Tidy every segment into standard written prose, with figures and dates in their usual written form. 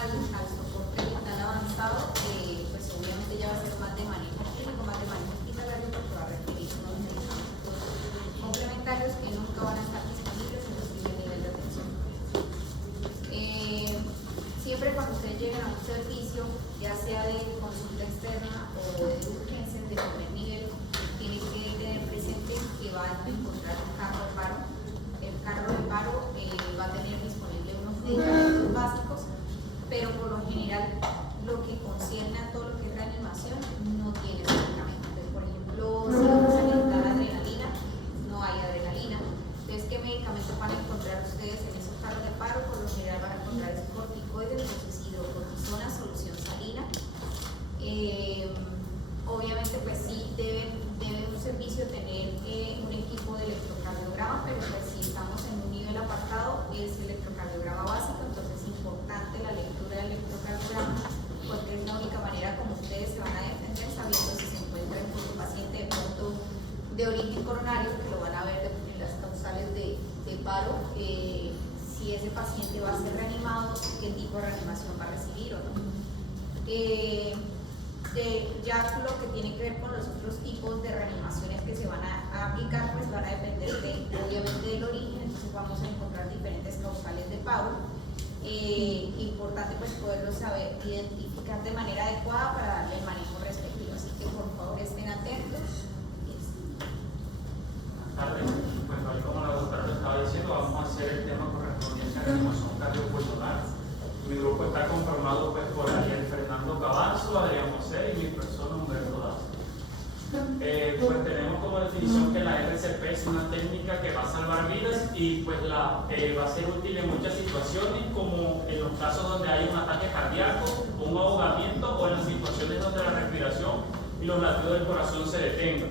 al soporte vital avanzado, pues obviamente ya va a ser más de manejo clínico, más de manejo hospitalario, porque va a requerir unos medicamentos complementarios que nunca van a estar disponibles en los primer nivel de atención. Siempre cuando ustedes lleguen a un servicio, ya sea de consulta externa o de urgencias de primer nivel, tienen que tener presente que van a encontrar un carro de paro. El carro de paro va a tener disponible unos medicamentos básicos, pero por lo general lo que concierne a todo lo que es reanimación no tiene medicamentos. Entonces, por ejemplo, si vamos a necesitar adrenalina, no hay adrenalina. Entonces, ¿qué medicamentos van a encontrar ustedes en esos carros de paro? Por lo general van a encontrar corticoides, entonces hidrocortisona, solución salina. Obviamente, pues sí, debe un servicio tener un equipo de electrocardiograma, pero pues si estamos en un nivel apartado es electrocardiograma básico, entonces es importante la lectura del electrocardiograma, porque es la única manera como ustedes se van a defender sabiendo si se encuentran con un paciente de pronto de origen coronario, que lo van a ver en las causales de paro, si ese paciente va a ser reanimado, qué tipo de reanimación va a recibir o no. Ya lo que tiene que ver con los otros tipos de reanimaciones que se van a aplicar, pues van a depender obviamente del origen, entonces vamos a encontrar diferentes causales de paro. Importante pues poderlo saber identificar de manera adecuada para darle el manejo respectivo, así que por favor estén atentos. Buenas tardes, pues hoy como la doctora lo estaba diciendo, vamos a hacer el tema correspondiente a reanimación cardiopulmonar. Mi grupo está conformado pues por Ariel Fernando Cabanzo, Adrián José y mi persona Humberto Daza. Pues tenemos como definición que la RCP es una técnica que va a salvar vidas y pues va a ser útil en muchas situaciones, como en los casos donde hay un ataque cardíaco, un ahogamiento o en las situaciones donde la respiración y los latidos del corazón se detengan.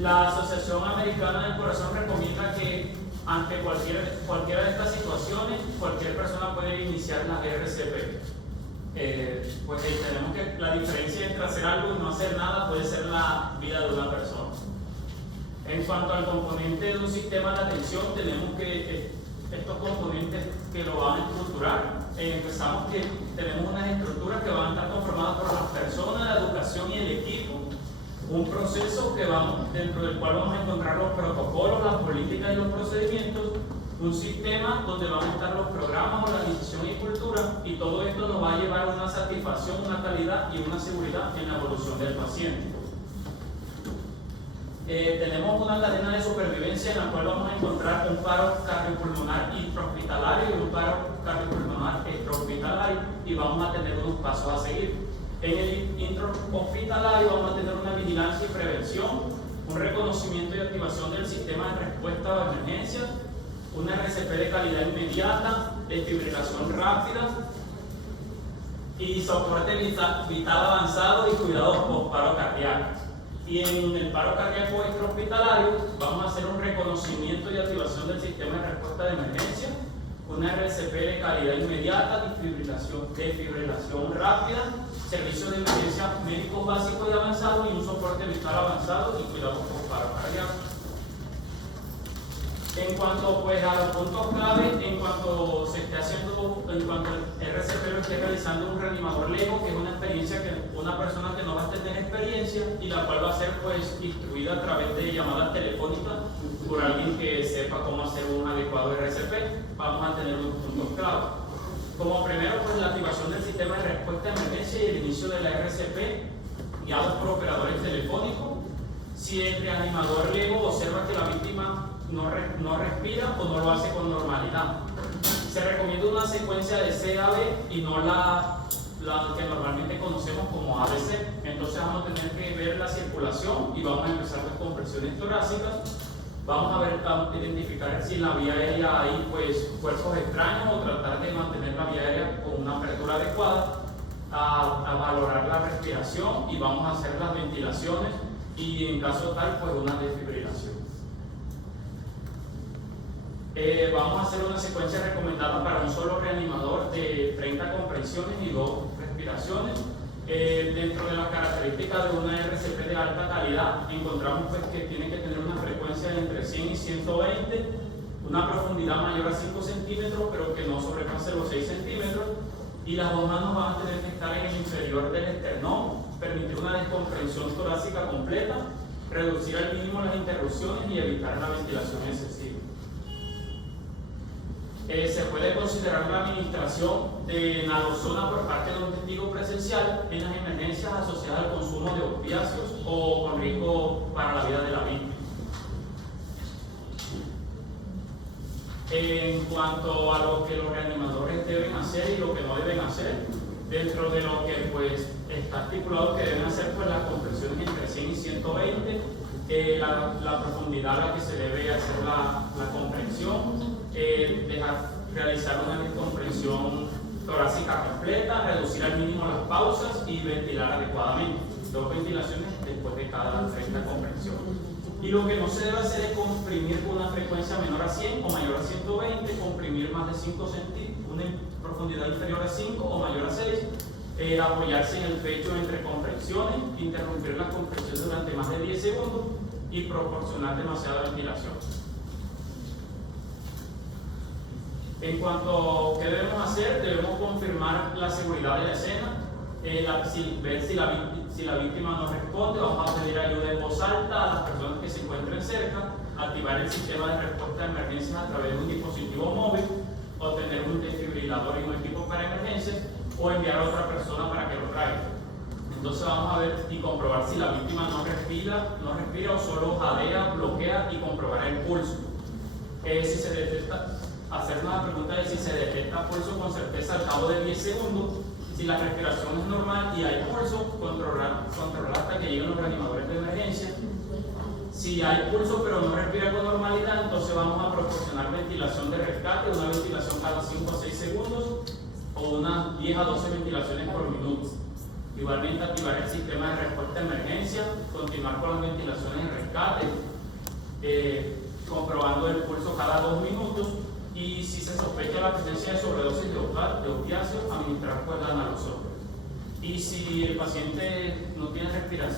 La Asociación Americana del Corazón recomienda que ante cualquiera de estas situaciones, cualquier persona puede iniciar la RCP. Pues tenemos que la diferencia entre hacer algo y no hacer nada puede ser la vida de una persona. En cuanto al componente de un sistema de atención, tenemos que estos componentes que lo van a estructurar. Empezamos que tenemos unas estructuras que van a estar conformadas por las personas, la educación y el equipo. Un proceso dentro del cual vamos a encontrar los protocolos, las políticas y los procedimientos, un sistema donde van a estar los programas, organización y cultura, y todo esto nos va a llevar a una satisfacción, una calidad y una seguridad en la evolución del paciente. Tenemos una cadena de supervivencia en la cual vamos a encontrar un paro cardiopulmonar intrahospitalario y un paro cardiopulmonar extrahospitalario, y vamos a tener unos pasos a seguir. En el intrahospitalario vamos a tener una vigilancia y prevención, un reconocimiento y activación del sistema de respuesta a emergencias, una RCP de calidad inmediata, desfibrilación rápida y soporte vital avanzado y cuidados post-paro cardíaco. Y en el paro cardíaco extrahospitalario vamos a hacer un reconocimiento y activación del sistema de respuesta de emergencia, una RCP de calidad inmediata, desfibrilación rápida, servicios de emergencia médicos básicos y avanzados y un soporte vital avanzado y cuidados post-paro cardíaco. En cuanto pues a los puntos clave, en cuanto el RCP lo esté realizando un reanimador lego, que es una experiencia una persona que no va a tener experiencia y la cual va a ser pues instruida a través de llamadas telefónicas por alguien que sepa cómo hacer un adecuado RCP, vamos a tener unos puntos clave. Como primero, pues la activación del sistema de respuesta a emergencia y el inicio de la RCP guiados por operadores telefónicos. Si el reanimador lego observa que la víctima no respira o no lo hace con normalidad, se recomienda una secuencia de CAB y no la que normalmente conocemos como ABC. Entonces vamos a tener que ver la circulación y vamos a empezar con presiones torácicas. Vamos a identificar si en la vía aérea hay pues cuerpos extraños o tratar de mantener la vía aérea con una apertura adecuada, a valorar la respiración y vamos a hacer las ventilaciones y en caso tal pues una desfibrilación. Vamos a hacer una secuencia recomendada para un solo reanimador de 30 compresiones y 2 respiraciones. Dentro de las características de una RCP de alta calidad, encontramos pues, que tiene que tener una frecuencia de entre 100 y 120, una profundidad mayor a 5 centímetros, pero que no sobrepase los 6 centímetros, y las dos manos van a tener que estar en el inferior del esternón, permitir una descomprensión torácica completa, reducir al mínimo las interrupciones y evitar la ventilación excesiva. Se puede considerar la administración de naloxona por parte de un testigo presencial en las emergencias asociadas al consumo de opiáceos o con riesgo para la vida de la víctima. En cuanto a lo que los reanimadores deben hacer y lo que no deben hacer, dentro de lo que pues está estipulado que deben hacer pues las compresiones entre 100 y 120, la profundidad a la que se debe hacer la comprensión, realizar una descompresión torácica completa, reducir al mínimo las pausas y ventilar adecuadamente. 2 ventilaciones después de cada comprensión. Y lo que no se debe hacer es comprimir con una frecuencia menor a 100 o mayor a 120, comprimir más de 5 centímetros, una profundidad inferior a 5 o mayor a 6, apoyarse en el pecho entre compresiones, interrumpir las compresiones durante más de 10 segundos y proporcionar demasiada ventilación. En cuanto a qué debemos hacer, debemos confirmar la seguridad de la escena, ver si la víctima no responde. Vamos a pedir ayuda en voz alta a las personas que se encuentren cerca, activar el sistema de respuesta a emergencias a través de un dispositivo móvil, o tener un desfibrilador y un equipo para emergencias, o enviar a otra persona para que lo traiga. Entonces vamos a ver y comprobar si la víctima no respira o solo jadea, bloquea, y comprobar el pulso. Si se detecta, hacer una pregunta de si se detecta pulso con certeza al cabo de 10 segundos. Si la respiración es normal y hay pulso, controlar hasta que lleguen los reanimadores de emergencia. Si hay pulso pero no respira con normalidad, entonces vamos a proporcionar ventilación de rescate, una ventilación cada 5 a 6 segundos o unas 10 a 12 ventilaciones por minuto. Igualmente activar el sistema de respuesta a emergencia, continuar con las ventilaciones de rescate, comprobando el pulso cada 2 minutos, y si se sospecha la presencia de sobredosis de opiáceos, administrar pues la naloxona. Y si el paciente no tiene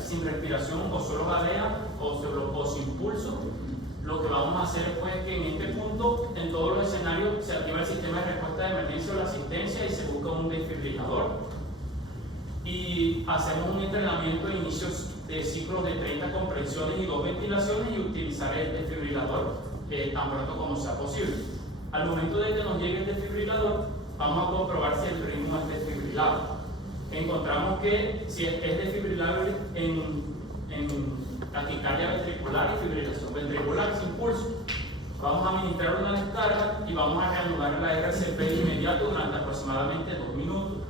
sin respiración o solo jadea o sin pulso, lo que vamos a hacer es pues que en este punto, en todos los escenarios, se activa el sistema de respuesta de emergencia o la asistencia y se busca un desfibrilador. Y hacemos un entrenamiento de inicios de ciclos de 30 compresiones y 2 ventilaciones, y utilizar el desfibrilador tan pronto como sea posible. Al momento de que nos llegue el desfibrilador, vamos a comprobar si el ritmo es desfibrilable. Encontramos que si es desfibrilable en taquicardia ventricular y fibrilación ventricular sin pulso, vamos a administrar una descarga y vamos a reanudar la RCP de inmediato durante aproximadamente 2 minutos.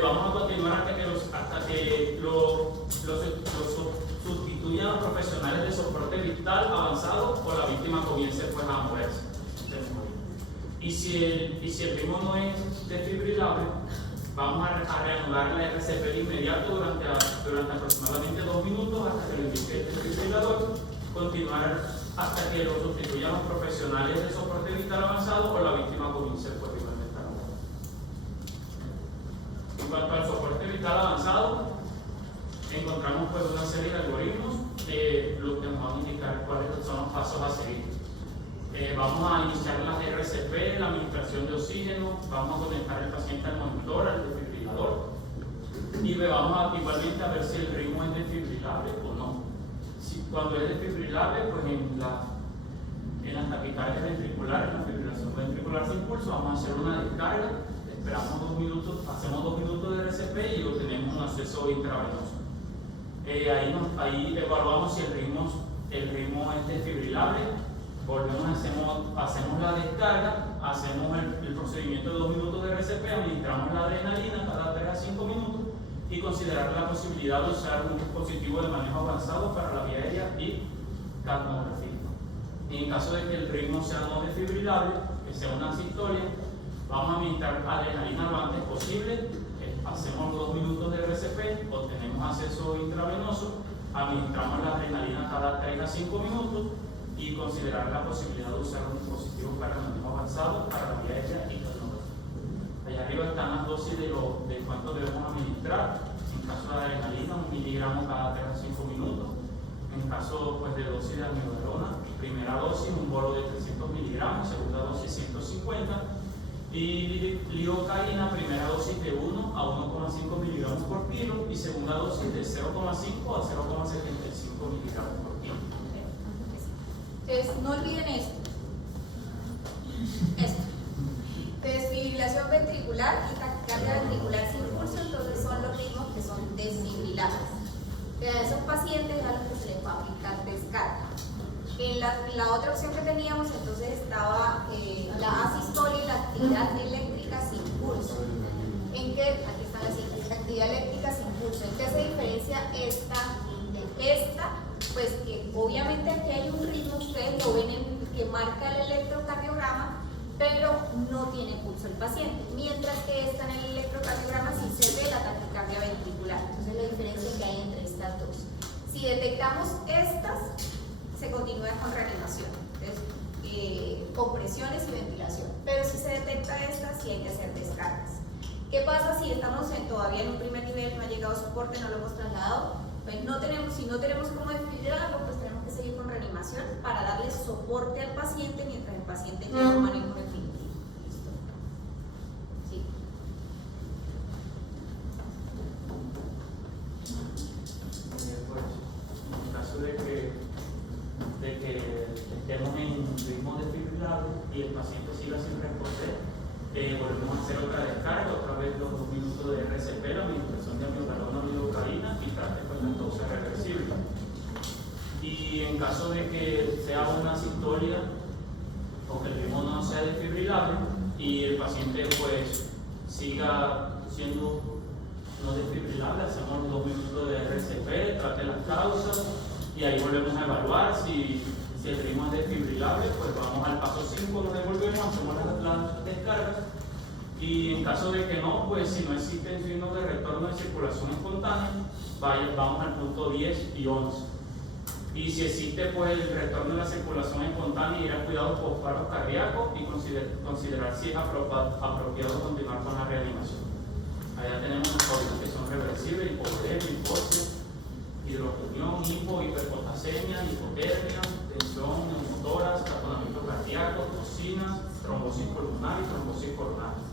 Vamos a continuar hasta que sustituyan a los profesionales de soporte vital avanzado o la víctima comience pues a moverse. Y si el ritmo no es desfibrilable, vamos a reanudar la RCP de inmediato durante aproximadamente 2 minutos hasta que lo indique el desfibrilador, continuar hasta que lo sustituyan los profesionales de soporte vital avanzado o la víctima comience pues igualmente a moverse. En cuanto al soporte vital avanzado, encontramos pues una serie de algoritmos lo que nos van a indicar cuáles son los pasos a seguir. Vamos a iniciar las RCP, la administración de oxígeno, vamos a conectar al paciente al monitor, al desfibrilador, y vamos igualmente a ver si el ritmo es desfibrilable o no. Cuando es desfibrilable, pues en las taquicardias ventriculares, en la fibrilación ventricular sin pulso, vamos a hacer una descarga, esperamos 2 minutos, hacemos 2 minutos de RCP y obtenemos un acceso intravenoso. Ahí evaluamos si el ritmo es desfibrilable, volvemos, hacemos la descarga, hacemos el procedimiento de 2 minutos de RCP, administramos la adrenalina cada 3 a 5 minutos y considerar la posibilidad de usar un dispositivo de manejo avanzado para la vía aérea y capnografía. Y en caso de que el ritmo sea no desfibrilable, que sea una asistolia, vamos a administrar adrenalina lo antes posible, hacemos 2 minutos de RCP, obtenemos acceso intravenoso, administramos la adrenalina cada 3 a 5 minutos y considerar la posibilidad de usar un dispositivo para manejo avanzado para la vía aérea y capnografía. Allá arriba están las dosis de cuánto debemos administrar. En caso de adrenalina, 1 miligramo cada 3 a 5 minutos. En caso pues, de dosis de amiodarona, primera dosis, un bolo de 300 miligramos, segunda dosis 150. Y lidocaína, primera dosis de 1 a 1,5 miligramos por kilo y segunda dosis de 0,5 a 0,75 miligramos por kilo. Entonces, no olviden esto. Esto. Desfibrilación ventricular y taquicardia ventricular sin pulso, entonces son los ritmos que son desfibrilables. A esos pacientes a los que se les va a aplicar descarga. En la otra opción que teníamos, entonces estaba la asistolia y la actividad eléctrica sin pulso. ¿En qué? Aquí están las siglas. Actividad eléctrica sin pulso. ¿En qué se diferencia esta de esta? Pues que obviamente aquí hay un ritmo, ustedes lo ven que marca el electrocardiograma, pero no tiene pulso el paciente. Mientras que esta en el electrocardiograma sí se ve la taquicardia ventricular. Entonces la diferencia que hay entre estas dos. Si detectamos estas, se continúa con reanimación, entonces, compresiones y ventilación. Pero si se detecta esta, sí hay que hacer descargas. ¿Qué pasa si estamos todavía en un primer nivel, no ha llegado soporte, no lo hemos trasladado? Pues si no tenemos cómo desfibrilarlo, pues tenemos que seguir con reanimación para darle soporte al paciente mientras el paciente llega a un manejo definitivo. ¿Listo? Sí. Pues, en el caso de que estemos en ritmo desfibrilable y el paciente siga sin responder, volvemos a hacer otra descarga, otra vez los 2 minutos de RCP, la administración de amiodarona o lidocaína y trate con la dosis reversible. Y en caso de que sea una asistolia o que el ritmo no sea desfibrilable y el paciente pues siga siendo no desfibrilable, hacemos los 2 minutos de RCP, trate las causas y ahí volvemos a evaluar si el ritmo es desfibrilable, pues vamos al paso 5, nos devolvemos, hacemos las descargas y en caso de que no, pues si no existen signos de retorno de circulación espontánea, vamos al punto 10 y 11. Y si existe pues el retorno de la circulación espontánea, ir al cuidado postparo cardíaco y considerar si es apropiado continuar con la reanimación. Allá tenemos los causas que son reversibles: hipovolemia, hipoxia, hidropunión, hiperpotasemia, hipotermia, tensión neumotórax, taponamiento cardíaco, toxinas, trombosis pulmonar y trombosis coronaria.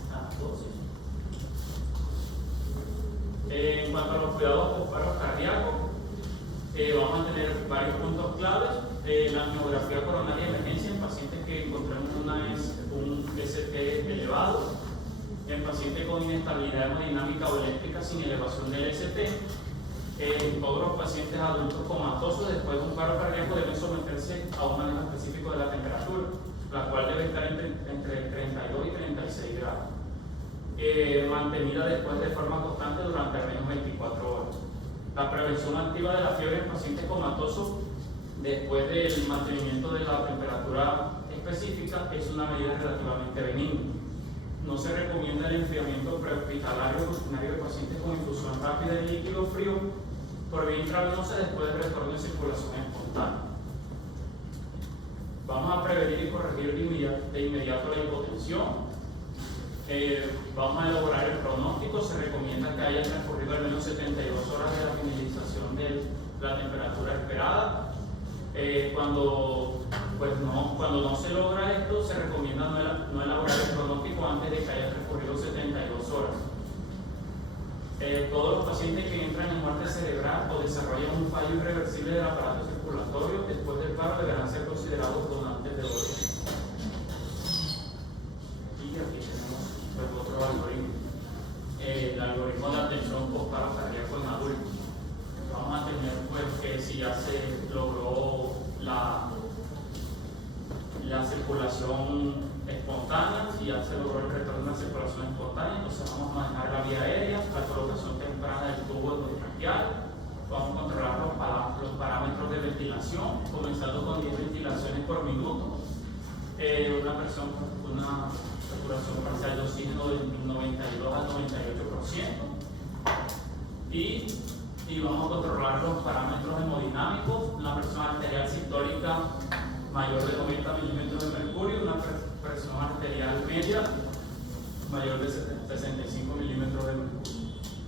Estas dosis. En cuanto a los cuidados postparos cardíacos, vamos a tener varios puntos claves. La angiografía coronaria de emergencia en pacientes que encontramos un ST elevado, en pacientes con inestabilidad hemodinámica o eléctrica sin elevación del ST. Todos los pacientes adultos comatosos después de un paro cardíaco deben someterse a un manejo específico de la temperatura, la cual debe estar entre 32 y 36 grados, mantenida después de forma constante durante al menos 24 horas. La prevención activa de la fiebre en pacientes comatosos después del mantenimiento de la temperatura específica es una medida relativamente benigna. No se recomienda el enfriamiento prehospitalario rutinario de pacientes con infusión rápida de líquido frío por vía intravenosa después del retorno de circulación espontánea. Vamos a prevenir y corregir de inmediato la hipotensión. Vamos a elaborar el pronóstico. Se recomienda que haya transcurrido al menos 72 horas de la finalización de la temperatura esperada. Cuando no se logra esto, se recomienda no elaborar el pronóstico antes de que haya transcurrido 72 horas. Todos los pacientes que entran en muerte cerebral o desarrollan un fallo irreversible del aparato circulatorio después del paro deberán ser considerados donantes de órganos. Y aquí tenemos pues, otro algoritmo, el algoritmo de atención post-paro cardíaco en adultos. Vamos a tener pues que si ya se logró la circulación espontánea, si ya se logró el retorno de la circulación espontánea, entonces vamos a manejar la vía aérea, la colocación temprana del tubo endotranquial, vamos a controlar los parámetros de ventilación, comenzando con 10 ventilaciones por minuto, una saturación parcial de oxígeno del 92 al 98%, y vamos a controlar los parámetros hemodinámicos, una presión arterial sistólica mayor de 90 milímetros de mercurio, una presión arterial media mayor de 65 milímetros de mercurio.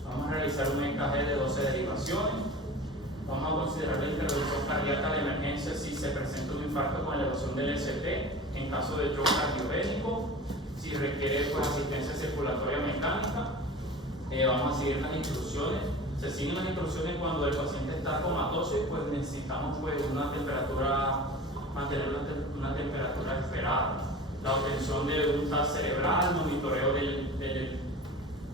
Vamos a realizar un EKG de 12 derivaciones. Vamos a considerar la intervención cardíaca de emergencia si se presenta un infarto con elevación del ST, en caso de shock cardiogénico, Si requiere pues, asistencia circulatoria mecánica, vamos a seguir las instrucciones. Se siguen las instrucciones cuando el paciente está comatoso y pues necesitamos pues, una temperatura, mantener una temperatura esperada. La obtención de un TAC cerebral, monitoreo del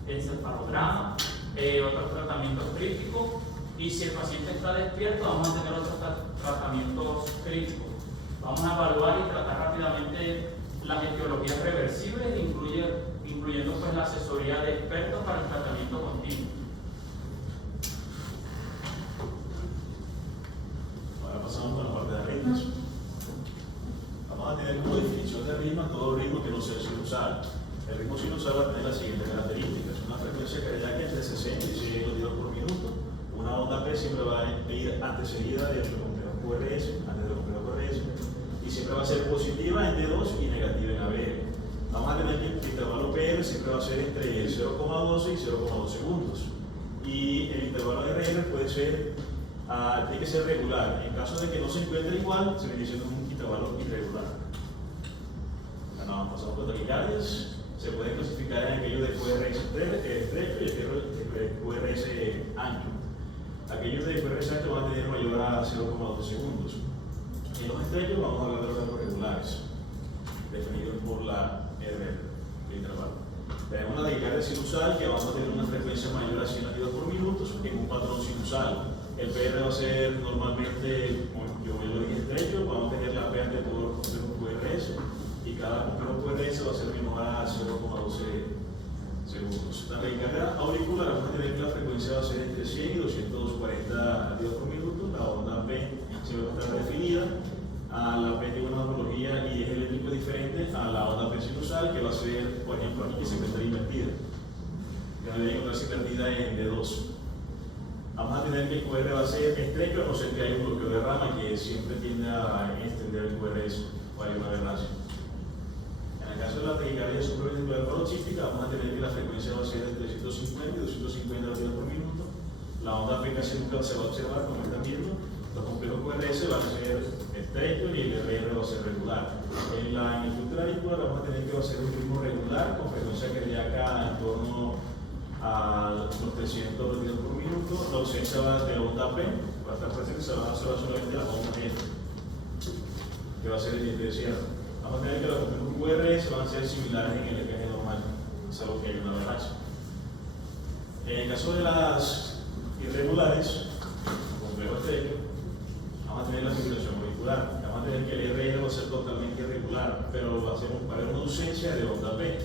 encefalograma, otros tratamientos críticos. Y si el paciente está despierto, vamos a tener otros tratamientos críticos. Vamos a evaluar y tratar rápidamente las etiologías reversibles, incluyendo pues, la asesoría de expertos para el tratamiento continuo. Ahora pasamos con la parte de ritmos. Vamos a tener como definición de ritmo todo ritmo que no sea sinusal. El ritmo sinusal va a tener las siguientes características: una frecuencia cardíaca entre 60 y 100 latidos por minuto. Una onda P siempre va a ir antecedida del complejo QRS, antes del complejo QRS, y siempre va a ser positiva en D2 y negativa en ABR. Vamos a tener que el intervalo PR siempre va a ser entre 0,12 y 0,2 segundos. Y el intervalo RR puede ser, tiene que ser regular. En caso de que no se encuentre igual, se viene siendo un intervalo irregular. Bueno, pasamos con taquicardias. Se pueden clasificar en aquellos de QRS estrecho y aquellos de QRS ancho. Aquellos de QRS ancho van a tener mayor a 0,2 segundos. En los estrechos vamos a hablar de los datos regulares, definidos por la RR, el intervalo. Tenemos la taquicardia sinusal, que vamos a tener una frecuencia mayor a 100 latidos por minuto en un patrón sinusal. El PR va a ser normalmente, como yo lo dije, estrecho. Vamos a tener la P ante todos los complejos QRS, y cada complejo QRS va a ser menor a 0,12 segundos. La taquicardia auricular, vamos a tener que la frecuencia va a ser entre 100 y 240 latidos por minuto. La onda P se va a estar definida. La P tiene una homología y es eléctrico diferente a la onda P sinusal, que va a ser, por ejemplo, aquí que se encuentra invertida. Que no debe encontrarse invertida en D2. Vamos a tener que el QR va a ser estrecho, a no ser que haya un bloqueo de rama que siempre tiende a extender el QRS o hay una aberración. En el caso de la taquicardia supraventricular paroxística, vamos a tener que la frecuencia va a ser entre 150 y 250 latidos por minuto. La onda P casi nunca se va a observar, como están viendo. Los complejos QRS van a ser estrechos y el RR va a ser regular. En el filtro auricular vamos a tener que va a ser un ritmo regular con frecuencia cardíaca en torno a los 300 latidos por minuto. La ausencia de onda P va a estar presente, se va a observar solamente la onda N, que va a ser el diente de cierre. Vamos a tener que los complejos QRS van a ser similares en el EKG normal, salvo que hay una aberración. En el caso de las irregulares, complejo estrecho, vamos a tener la fibrilación auricular. Vamos a tener que el RR va a ser totalmente irregular, pero va a ser para una ausencia de onda P.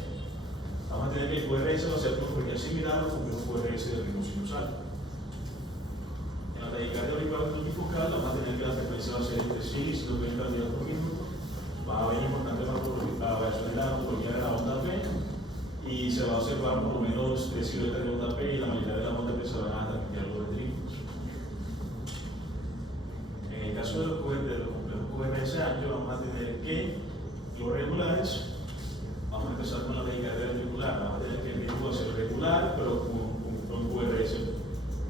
Vamos a tener que el QRS va a ser por frecuencia similar al complejo QRS del ritmo sinusal. En la taquicardia auricular unifocal vamos a tener que la frecuencia va a ser entre 100 y 120 latidos por minuto. Va a haber importante la variación de la autonomía de la onda P, y se va a observar por lo menos 3 siluetas de onda P, y la mayoría de las ondas P se van a transmitir a los ventrículos. En el caso de los complejos QRS anchos, vamos a tener que los regulares, vamos a empezar con la taquicardia ventricular. Vamos a tener que el ritmo va a ser regular, pero con QRS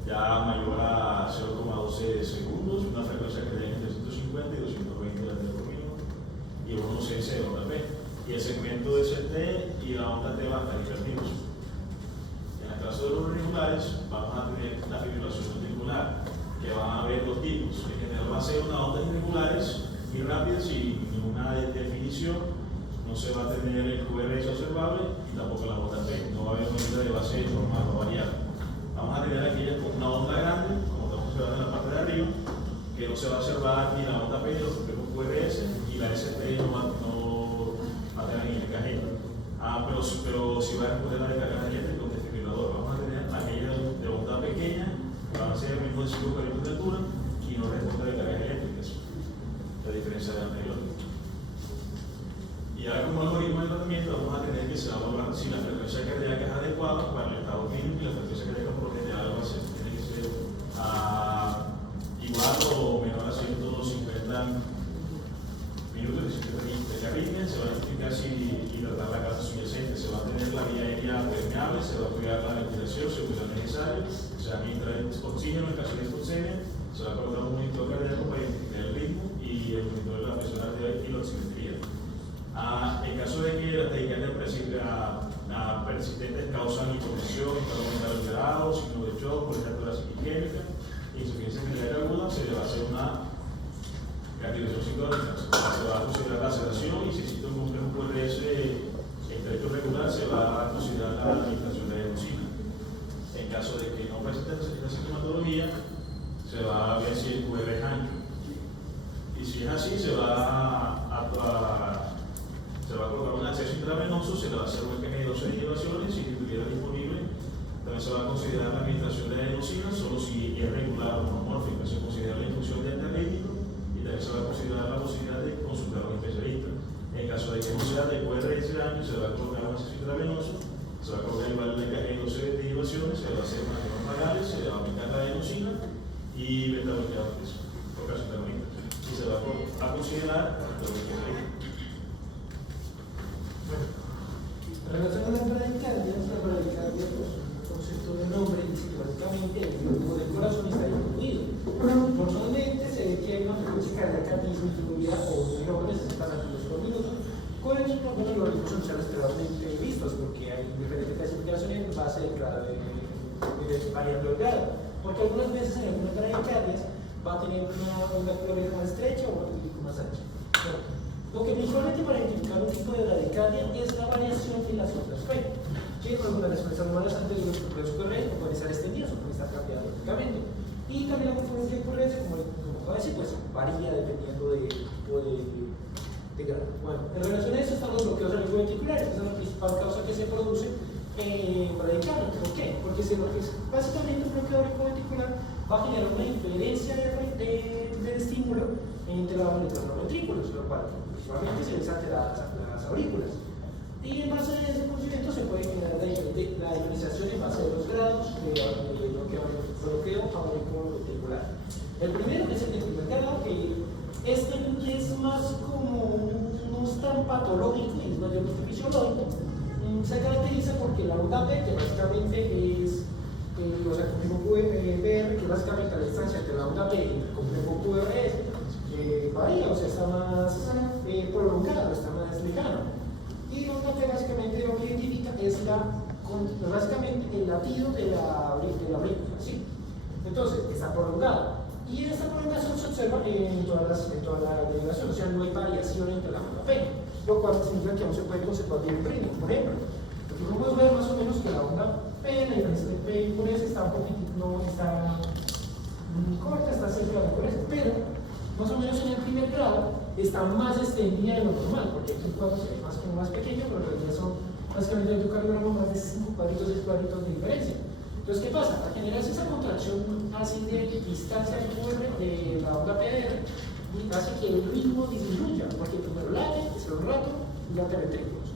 ya mayor a 0,12 segundos, una frecuencia que tiene entre 150 y 220 latidos por minuto, y una ausencia de onda P. Y el segmento de ST y la onda T van a estar invertidos. En el caso de los regulares, vamos a tener la fibrilación ventricular, que van a haber dos tipos. En general va a ser una ondas irregulares muy rápidas sin ninguna definición. No se va a tener el QRS observable y tampoco la onda P. No va a haber una medida de base normal o variable. Vamos a tener aquellas con una onda grande, como estamos observando en la parte de arriba, que no se va a observar ni la onda P ni los complejos QRS, y la ST no va a tener ni el EKG. Pero si va a responder la descarga eléctrica con desfibrilador. Vamos a tener aquellas de onda pequeña, que van a ser el mismo de 5 kilómetros de altura y no responde a descargas eléctricas, la diferencia de la anterior. Y ahora, como algoritmo de tratamiento, vamos a tener que se va a evaluar si la frecuencia cardíaca es adecuada para el estado clínico, y la frecuencia cardíaca por lo general va a ser, tiene que ser igual o menor a 150 minutos de arritmia. Se va a identificar si hidratar la causa subyacente, se va a tener la vía aérea permeable, se va a cuidar la ventilación según sea necesario, se va a administrar oxígeno en caso de hipoxemia, se va a colocar un monitor cardíaco para identificar el ritmo y el monitor de la presión arterial y la oximetría. En caso de que la taquicardia presente hacer una cardiolización sincrónica. Se va a considerar la sedación y si existe un complejo QRS estrecho regular, se va a considerar la administración de adenosina. En caso de que no presente esa sintomatología, se va a ver si el QR es ancho. Y si es así, se va a colocar un acceso intravenoso, se le va a hacer un EKG de 12 derivaciones, si estuviera disponible, también se va a considerar la administración de adenosina, solo si es regular o monomórfica, se considera la infusión de antialérgico y también se va a considerar la posibilidad de consultar a un especialista. En caso de que no sea de QRS ancho, se va a colocar un acceso intravenoso, se va a colocar igual un EKG de 12 derivaciones, se va a hacer manejos vagales, se le va a aplicar la adenosina y beta-bloqueador de eso, por caso termina. Y se va a considerar lo que es. En relación a la bradicardia, pues, el concepto de nombre dice que básicamente el globo del corazón está disminuido. Normalmente se ve que hay una frecuencia cardíaca disminuida o menor de 60 latidos por minuto. Con eso, bueno, los ritmos son extremadamente vistos porque hay diferentes clasificaciones en base del grado variando el grado. Porque algunas veces en algunas bradicardias va a tener una clorera más estrecha o un pico más ancha. Bueno, lo que principalmente para identificar un tipo de bradicardia es la variación en las ondas P. Que algunas de las fuerzas humanas antes de los complejos QRS no pueden estar extendidas o pueden estar cambiadas lógicamente. Y también la conformación de QRS, como acabo de decir, pues varía dependiendo de tipo de grado. Bueno, en relación a eso están los bloqueos auriculoventriculares, que son la principal causa que se produce en bradicardia. ¿Por qué? Porque básicamente un bloqueo auriculoventricular va a generar una diferencia de estímulo entre los ventrículos, lo cual principalmente se les altera las aurículas. Y en base a ese conocimiento se puede generar la diferenciación en base a los grados de bloqueo auriculoventricular. El primero, que es el de primer grado, que este es más como, no es tan patológico y es mayormente fisiológico. Se caracteriza porque la onda P, que básicamente es el complejo PR, que básicamente la distancia entre la onda P y el complejo QRS, varía, o sea, está más prolongado, está más lejano. Y la onda P básicamente lo que identifica es básicamente el latido de la aurícula, ¿sí? Entonces, está prolongada. Y esta prolongación se observa en toda la derivación, o sea, no hay variación entre la onda P, lo cual significa que aún se puede conservar bien el ritmo. Por ejemplo, aquí podemos ver más o menos que la onda P, la diferencia de P y por eso está un poquito, no está corta, está cerca de la por eso, pero más o menos en el primer grado está más extendida de lo normal, porque aquí el cuadro se ve más pequeño, pero en realidad son básicamente el electrocardiograma más de 5 cuadritos, 6 cuadritos de diferencia. Entonces, ¿qué pasa? Al generarse esa contracción así de distancia de la onda PDR, hace que el ritmo disminuya, porque primero late, es un rato, y late ventrículos.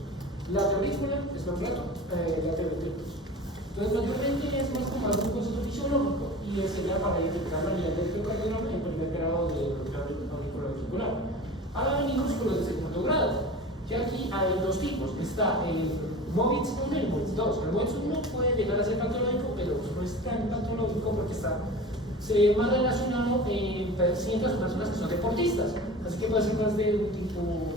Late aurícula, es un rato, late ventrículos. Entonces, mayormente es más como algún concepto fisiológico y sería para identificar la unidad del electrocardiograma en primer grado de auriculoventricular. Ahora venimos con los de segundo grado, que aquí hay dos tipos. Está el MOVITS 1 y el MOVITS 2. El MOVITS 1 puede llegar a ser patológico, pero no es tan patológico porque se ve más relacionado en pacientes o personas que son deportistas. Así que puede ser más de un tipo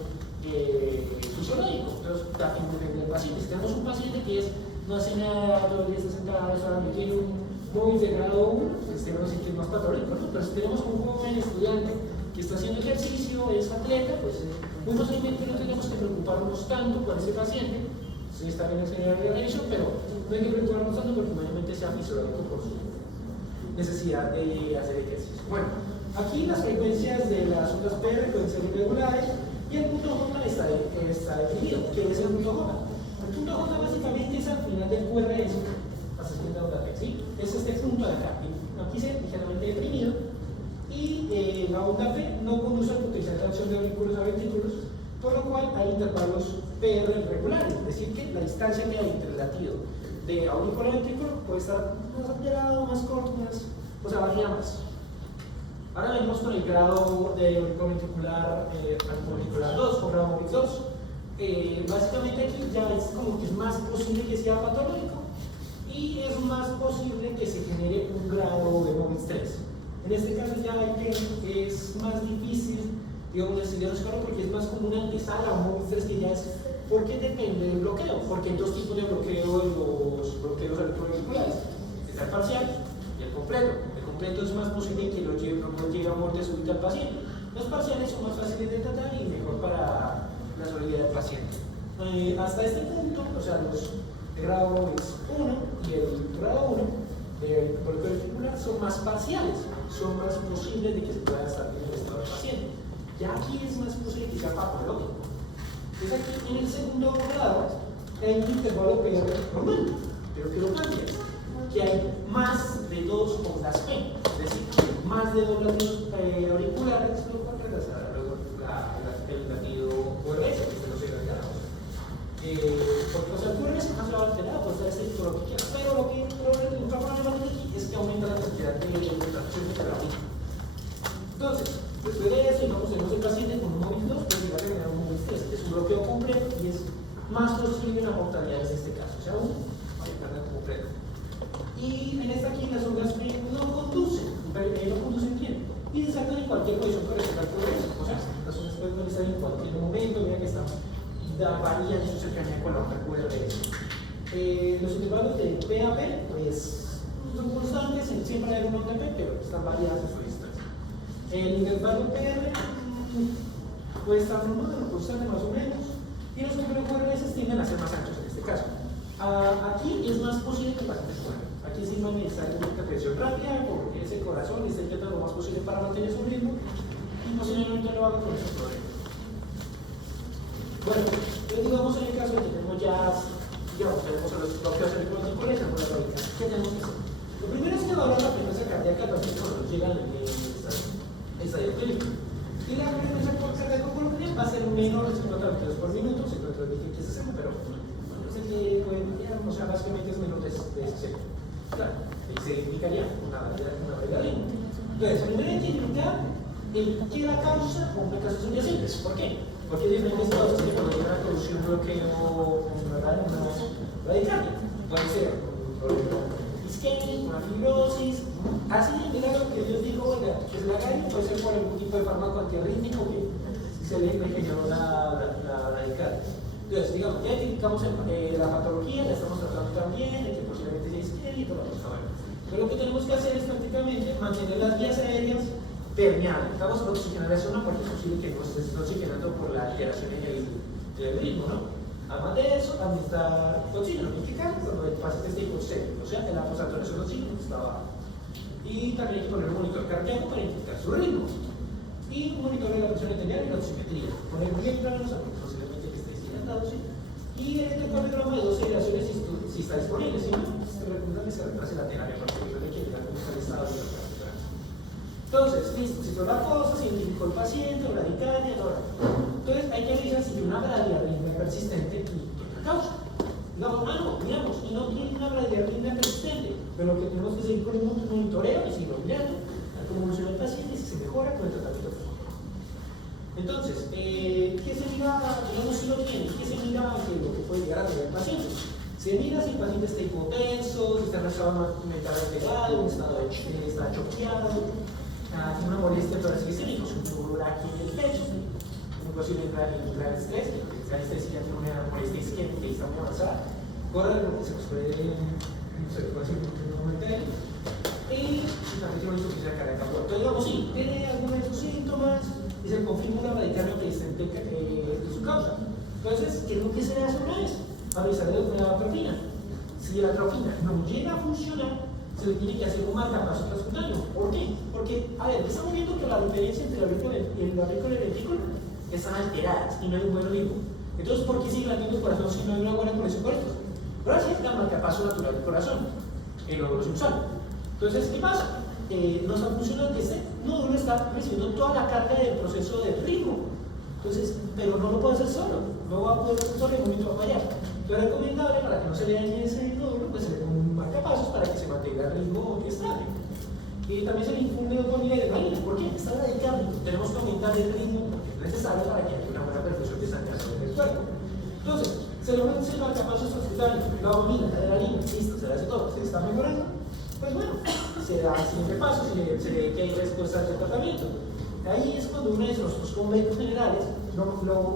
fisiológico. Entonces, también depende del paciente. Si tenemos un paciente que no hace nada, todo el día está sentado, solamente tiene un MOVITS de grado 1, pues tenemos que decir que es más patológico, ¿no? Pero si tenemos un joven estudiante que está haciendo ejercicio, es atleta, pues muy posiblemente no tenemos que preocuparnos tanto por ese paciente. Sí, está bien enseñar la religión, pero no hay que preocuparnos tanto porque mayormente sea fisiológico por su necesidad de hacer ejercicio. Bueno, aquí las frecuencias de las ondas PR pueden ser irregulares y el punto J está definido. ¿Qué es el punto J? El punto J básicamente es al final del QRS, hasta la onda P, ¿sí? Es este punto de acá. Aquí se ligeramente deprimido y la onda P no conduce al potencial de acción de aurículos a ventrículos, por lo cual hay intervalos PR irregulares, es decir, que la distancia que hay entre el latido de aurículo a ventrículo puede estar más alterado, más corto, o sea, varía más. Ahora venimos con el grado de auriculoventricular 2 o grado MOVITS 2. Básicamente aquí ya es como que es más posible que sea patológico y es más posible que se genere un grado de MOVITS 3. En este caso ya hay que es más difícil, digamos, diagnosticarlo porque es más como una antesala o MOVITS 3 que ya es, porque depende del bloqueo, porque hay dos tipos de bloqueo en los bloqueos auriculoventriculares. Está el parcial y el completo. El completo es más posible que no llegue a muerte súbita al paciente. Los parciales son más fáciles de tratar y mejor para la sobrevida del paciente. Hasta este punto, o sea, los de grado 1 y el grado 1 de cólico ventricular son más parciales, son más posibles de que se pueda estar en el estado del paciente. Ya aquí es más posible que sea patológico. Entonces aquí en el segundo grado hay un intervalo PR normal, pero que lo cambia, que hay más de 2 ondas P, es decir, más de 2 latidos auriculares, lo cual retrasará luego el latido QRS, que se los agregamos. Porque el QRS no se va a alterar, puede estar estricto lo que quiera, pero lo que un problema aquí es que aumenta la cantidad de contracción de la vida. Entonces, después de eso, tenemos el paciente con un móvil 2, pues llegar a generar un móvil 3, es un bloqueo completo y es más posible la mortalidad en este caso, o sea, un completo. Y en esta aquí las ondas no conducen, no conducen bien. Y se sacan en cualquier posición correcta por eso. O sea, las ondas pueden conectar en cualquier momento, vean que están varían en su cercanía con la onda QRS. Los intervalos de PAP, pues, son constantes, siempre hay una onda P, pero están variadas en su distancia. El intervalo PR puede estar constante más o menos, y los QRS tienden a ser más anchos en este caso. Aquí es más posible que el paciente se muera. Aquí sí va a necesitar una presión rápida porque ese corazón está intentando lo más posible para mantener su ritmo y posiblemente lo haga con ese problema. Bueno, pues digamos en el caso de que tenemos ya, digamos, tenemos los bloqueos ventriculares, tenemos la radical. ¿Qué tenemos que hacer? Lo primero es que valorar la frecuencia cardíaca al paciente cuando llega al estadio clínico. Y la frecuencia cardíaca por lo general va a ser menor de 50 latidos por minuto, 50 latidos que 60, pero no sé qué puede variar, o sea, básicamente es menor de 60. Claro, se indicaría una variedad de ritmo. Entonces, primero hay que identificar qué la causa complicaciones subyacentes. ¿Por qué? Porque hay diferentes causas que cuando llegan a producir un bloqueo una radicardia. Puede ser un problema isquémico, una fibrosis. Así, mira lo que Dios dijo, oiga, que es la gallo, puede ser por algún tipo de fármaco antirrítmico que se le generó la radicardia. Entonces, digamos, ya identificamos la patología, la estamos tratando también, de que posiblemente sea isquémico, lo vamos a ver. Pero lo que tenemos que hacer es prácticamente mantener las vías aéreas permeables. Vamos a oxigenar la zona porque es posible que nos esté oxigenando por la alteración en el ritmo, ¿no? Además de eso, administrar oxígeno, indicar cuando el paciente esté hipoxémico, o sea, la saturación de oxígeno está baja. Y también hay que poner un monitor cardíaco para identificar su ritmo. Y un monitor de la presión arterial y la oximetría. Poner bien claro los amigos. Y el electrocardiograma de 12 generaciones si está disponible, si no, se recomienda que se retrase la terapia porque no hay que llegar a el estado de la. Entonces, listo, si son las cosas, se identificó el paciente, bradicardia, todo. Entonces hay que revisar si tiene una bradiarritmia persistente y qué la causa. Digamos, miramos, y no tiene una bradiarritmia persistente, pero lo que tenemos que seguir con un monitoreo y seguirlo mirando a cómo evoluciona el paciente y si se mejora con el tratamiento. Entonces, ¿qué se mira? Digamos si lo tiene, ¿qué se mira que lo que puede llegar a tener el paciente? Se mira si el paciente está hipotenso, si está en un estado mental alterado, está choqueado, tiene una molestia torácica, un dolor aquí en el pecho, es posible entrar en gran estrés, porque el gran estrés ya tiene una molestia isquémica y está muy avanzada, corre porque se nos puede decir un momento de él. Y también tiene una insuficiencia cardíaca. Entonces, digamos, sí, tiene algunos de sus síntomas y se confirma una radicardia persistente de su causa. Entonces, ¿qué es lo que se hace una vez? Avisar de la atrofina. Si la atrofina no llega a funcionar, se le tiene que hacer un marcapaso transcutáneo. ¿Por qué? Porque, a ver, estamos viendo que la diferencia entre el aurículo y el ventrículo están alteradas y no hay un buen ritmo. Entonces, ¿por qué sigue latiendo el corazón si no hay una buena conexión con estos? Pero así es el marcapaso natural del corazón, el nódulo sinusal. Entonces, ¿qué pasa? No está funcionando, que ese nódulo está recibiendo toda la carga del proceso de ritmo. Entonces, pero no lo puede hacer solo, no va a poder hacer solo y el momento va a fallar. Entonces, es recomendable para que no se le dañe ese nódulo, pues se le pone un marcapasos para que se mantenga el ritmo estable. Y también se le infunde un buen nivel de adrenalina. ¿Por qué? Está radicando. Tenemos que aumentar el ritmo porque es necesario para que haya una buena perfusión de sangre en el cuerpo. Entonces, se le aumenta el marcapasos transcutáneo, la hormona, la adrenalina, listo, se le hace todo, se está mejorando. Pues bueno, se da el siguiente paso, se ve que hay respuesta al tratamiento. Ahí es cuando uno de nosotros como médicos generales lo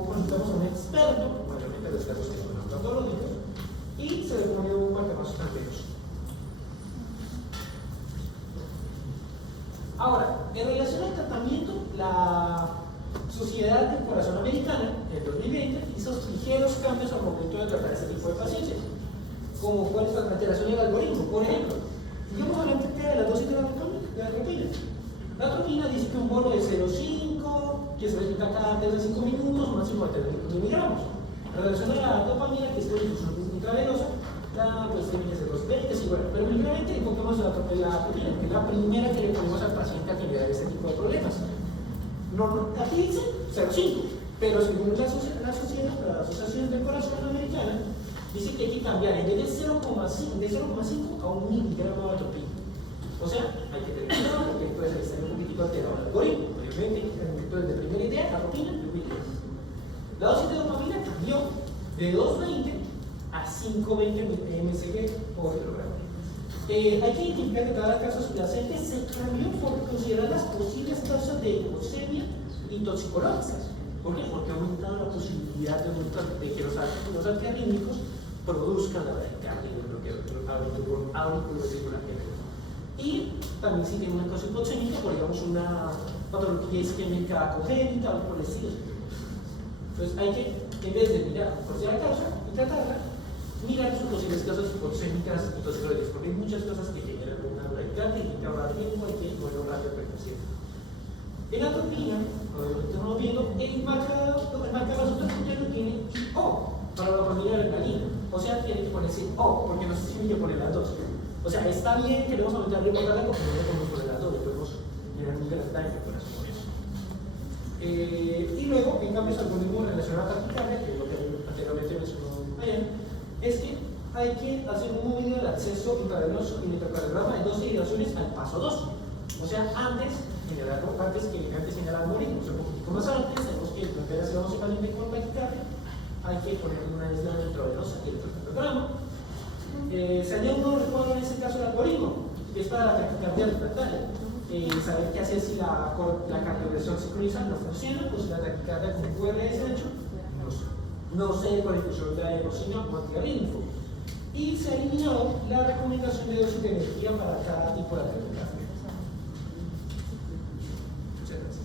consultamos a un experto, mayormente en los casos que son traumatológicos, y se le pone un marcapasos anterior. en relación al tratamiento, la Sociedad del Corazón Americana, en 2020, hizo ligeros cambios al momento de tratar este tipo de pacientes, como cuál es la alteración del algoritmo. Por ejemplo, digamos hablando de las dosis de la atropina. La atropina dice que un bono de 0,5, que se necesita cada 3 a 5 minutos, máximo de 3 miligramos. En relación a la dopamina, que es de difusión intravenosa, pues tiene que ser 2,20, sí, bueno, pero primeramente encontramos la atropina, que es la primera que le ponemos al paciente a generar este tipo de problemas. Aquí dice 0,5, pero según la Asociación del Corazón Americana, dice que hay que cambiar en vez de 0,5 a 1 miligramo de atropina. O sea, hay que tener cuidado porque puede estar un poquitico alterado el algoritmo. Obviamente, entonces de primera idea, atropina, la dosis de dopamina cambió de 2,20 a 5,20 mcg por kilogramo. Hay que identificar que cada caso subyacente se cambió por considerar las posibles causas de hipoglucemia y toxicológicas. ¿Por qué? Porque ha aumentado la posibilidad de que los antiarrítmicos produzcan la bradicardia y el bloqueo auriculoventricular. Y también si tiene una causa hipoxémica, por digamos una patología isquémica congénita o por el estilo. Entonces hay que, en vez de mirar por si la causa y tratarla, mirar sus posibles causas hipoxémicas y toxicológicas, porque hay muchas cosas que generan una bradicardia y que ahora mismo hay que bueno radioprevención. En la atropina, como estamos viendo, el marcador suprapuntero tiene O para la dopamina adrenalina, o sea, tiene que ponerse O, porque no sé si me voy a poner las dos. O sea, está bien, queremos aumentar el ritmo cardíaco, pero no le podemos poner las dos, le podemos generar un gran daño con eso. Y luego, en cambio, es algoritmo relacionado a taquicardia, que es lo que anteriormente mencionó Mariana, es que hay que hacer un movimiento del acceso intravenoso y electrocardiograma de 12 irrigaciones al paso 2. O sea, antes que señalar algoritmo, o sea, un poquito más antes, tenemos que plantear ese vamos a paciente con taquicardia, hay que poner una isla intravenosa y electrocardiograma. Se añade un nuevo recuadro en este caso el algoritmo, que es para la taquicardia refractaria. Saber qué hacer si la cardioversión sincronizada no funciona, pues la taquicardia con QRS hecho no se con infusión de adenosina o antiarrítmico. Y se ha eliminado la recomendación de dosis de energía para cada tipo de taquicardia. Muchas gracias.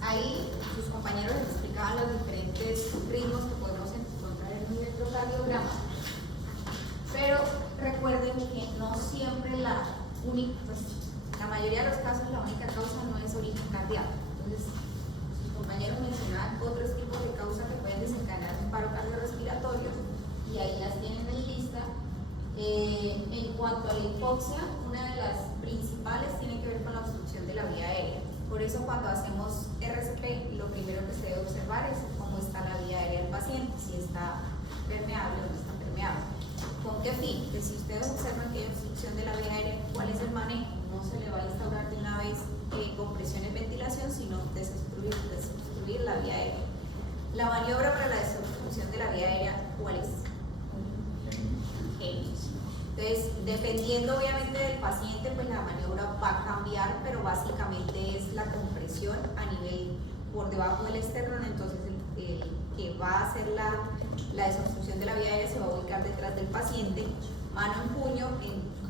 Ahí sus compañeros les explicaban los diferentes ritmos que podemos encontrar en un electrocardiograma, pero recuerden que no siempre la mayoría de los casos la única causa no es origen cardíaco. Entonces, sus compañeros mencionaban otros tipos de causas que pueden desencadenar un paro cardiorrespiratorio y ahí las tienen en lista. En cuanto a la hipoxia, una de las principales tiene que ver con la obstrucción de la vía aérea. Por eso cuando hacemos RCP, lo primero que se debe observar es cómo está la vía aérea del paciente, si está permeable o no está permeable. ¿Con qué fin? Que si ustedes observan que hay obstrucción de la vía aérea, ¿cuál es el manejo? No se le va a instaurar de una vez compresión y ventilación, sino desobstruir la vía aérea. La maniobra para la desobstrucción de la vía aérea, ¿cuál es? Entonces, dependiendo obviamente del paciente, pues la maniobra va a cambiar, pero básicamente es la compresión a nivel por debajo del esternón. Entonces el que va a hacer la desobstrucción de la vía aérea se va a ubicar detrás del paciente, mano en puño,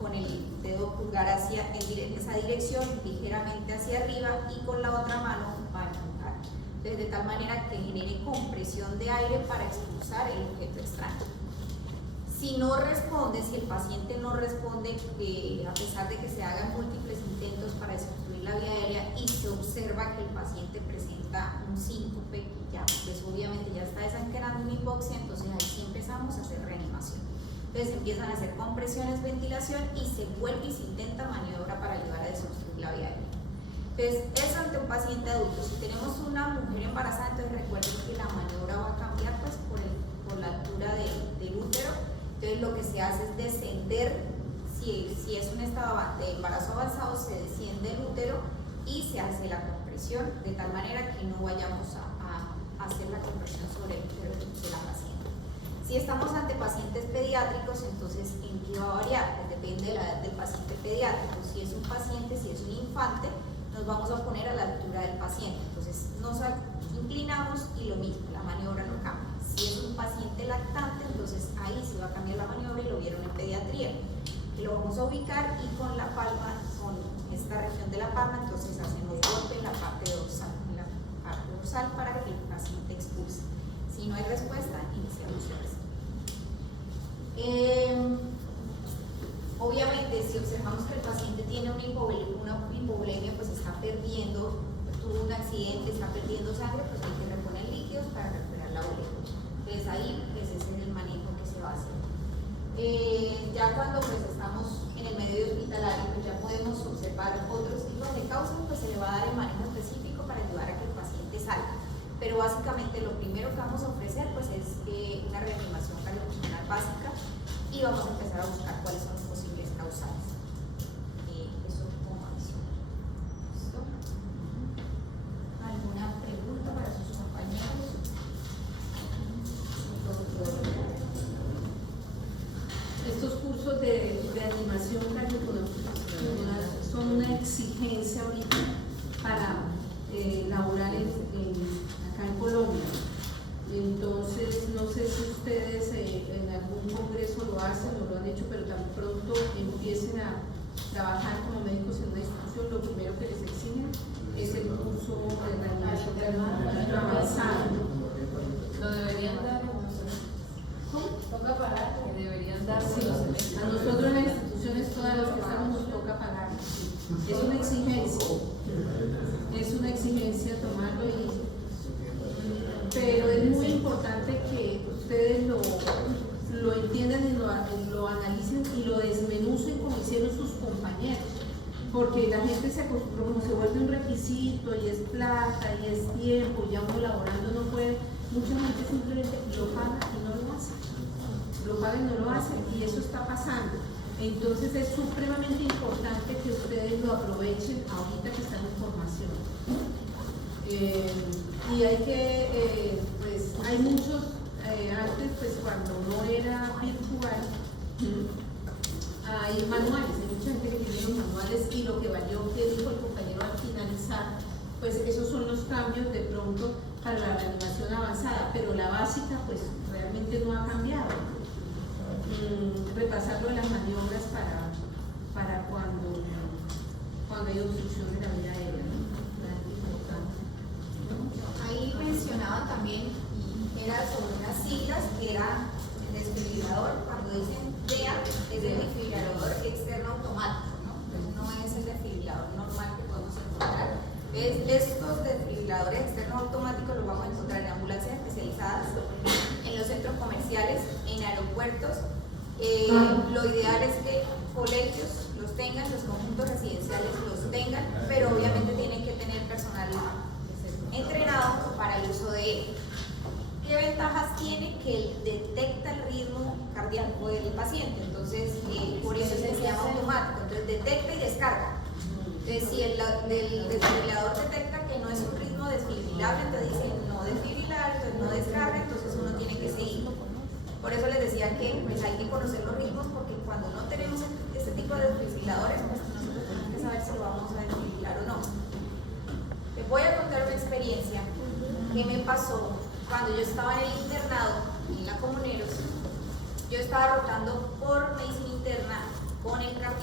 con el dedo pulgar en esa dirección, ligeramente hacia arriba, y con la otra mano va a empujar. Entonces, de tal manera que genere compresión de aire para expulsar el objeto extraño. Si no responde, si el paciente no responde, a pesar de que se hagan múltiples intentos para desobstruir la vía aérea y se observa que el paciente presenta un síncope, ya, pues obviamente ya está desencadenando una hipoxia, entonces ahí sí empezamos a hacer reanimación. Entonces empiezan a hacer compresiones, ventilación y se vuelve y se intenta maniobra para ayudar a desobstruir la vía aérea. Entonces, eso ante un paciente adulto. Si tenemos una mujer embarazada, entonces recuerden que la maniobra va a cambiar pues, por la altura del útero. Entonces lo que se hace es descender, si es un estado de embarazo avanzado, se desciende el útero y se hace la compresión de tal manera que no vayamos a hacer la compresión sobre el útero de la paciente. Si estamos ante pacientes pediátricos, entonces ¿en qué va a variar? Pues depende de la edad del paciente pediátrico. Si es un paciente, si es un infante, nos vamos a poner a la altura del paciente. Entonces nos inclinamos y lo mismo, la maniobra no cambia. Si es un paciente lactante, entonces ahí sí va a cambiar la maniobra y lo vieron en pediatría. Y lo vamos a ubicar y con la palma, con esta región de la palma, entonces hacemos golpe en la parte dorsal, para que el paciente expulse. Si no hay respuesta, iniciamos fuerza. Obviamente, si observamos que el paciente tiene una hipovolemia, pues está perdiendo, tuvo un accidente, está perdiendo sangre, pues hay que reponer líquidos para recuperar la volemia. Entonces ahí, pues ese es el manejo que se va a hacer. Ya cuando pues estamos en el medio hospitalario, pues ya podemos observar otros tipos de causas, pues se le va a dar el manejo específico para ayudar a que el paciente salga. Pero básicamente lo primero que vamos a ofrecer pues es una reanimación cardiopulmonar básica y vamos a empezar a buscar cuáles son los posibles causales. Eso como aviso. ¿Listo? ¿Alguna pregunta para sus compañeros? Estos cursos de animación cardiopulmonar son una exigencia ahorita para laborar acá en Colombia. Entonces, no sé si ustedes en algún congreso lo hacen o lo han hecho, pero tan pronto empiecen a trabajar como médicos en una institución, lo primero que les exigen es el curso de reanimación cardiopulmonar avanzado. Lo deberían dar. ¿Cómo? Toca pagar, que deberían dar. Sí, a nosotros en las instituciones todas las que estamos nos toca pagar. Es una exigencia tomarlo, pero es muy importante que ustedes lo entiendan y lo analicen y lo desmenucen como hicieron sus compañeros, porque la gente se acostumbró, como se vuelve un requisito y es plata y es tiempo, y ya uno laborando no puede, mucha gente simplemente lo paga y no lo hace. Lo paga y no lo hace, y eso está pasando. Entonces es supremamente importante que ustedes lo aprovechen ahorita que están en formación. Y hay que, pues hay muchos, antes pues cuando no era virtual, hay manuales, hay mucha gente que tiene los manuales, y lo que valió que dijo el compañero al finalizar, pues esos son los cambios de pronto para la reanimación avanzada, pero la básica pues realmente no ha cambiado. Repasar lo de las maniobras para cuando hay obstrucción de la vía aérea, ¿no? Ahí mencionaban también, era sobre unas siglas que era el desfibrilador. Cuando dicen DEA, es el desfibrilador externo automático, ¿no? Entonces no es el desfibrilador normal que podemos encontrar. Estos desfibriladores externos automáticos los vamos a encontrar en ambulancias especializadas, en los centros comerciales, en aeropuertos. Lo ideal es que colegios los tengan, los conjuntos residenciales los tengan, pero obviamente tienen que tener personal entrenado para el uso de él. ¿Qué ventajas tiene? Que detecta el ritmo cardíaco del paciente, entonces por eso se llama automático, entonces detecta y descarga. Entonces si el desfibrilador detecta que no es un ritmo desfibrilable, entonces dice no desfibrilar, entonces no descarga, entonces uno tiene que seguir. Por eso les decía que pues, hay que conocer los ritmos, porque cuando no tenemos este tipo de desfibriladores, pues nosotros tenemos que saber si lo vamos a desfibrilar o no. Les voy a contar una experiencia que me pasó cuando yo estaba en el internado en la Comuneros. Yo estaba rotando por medicina interna con el cardiólogo.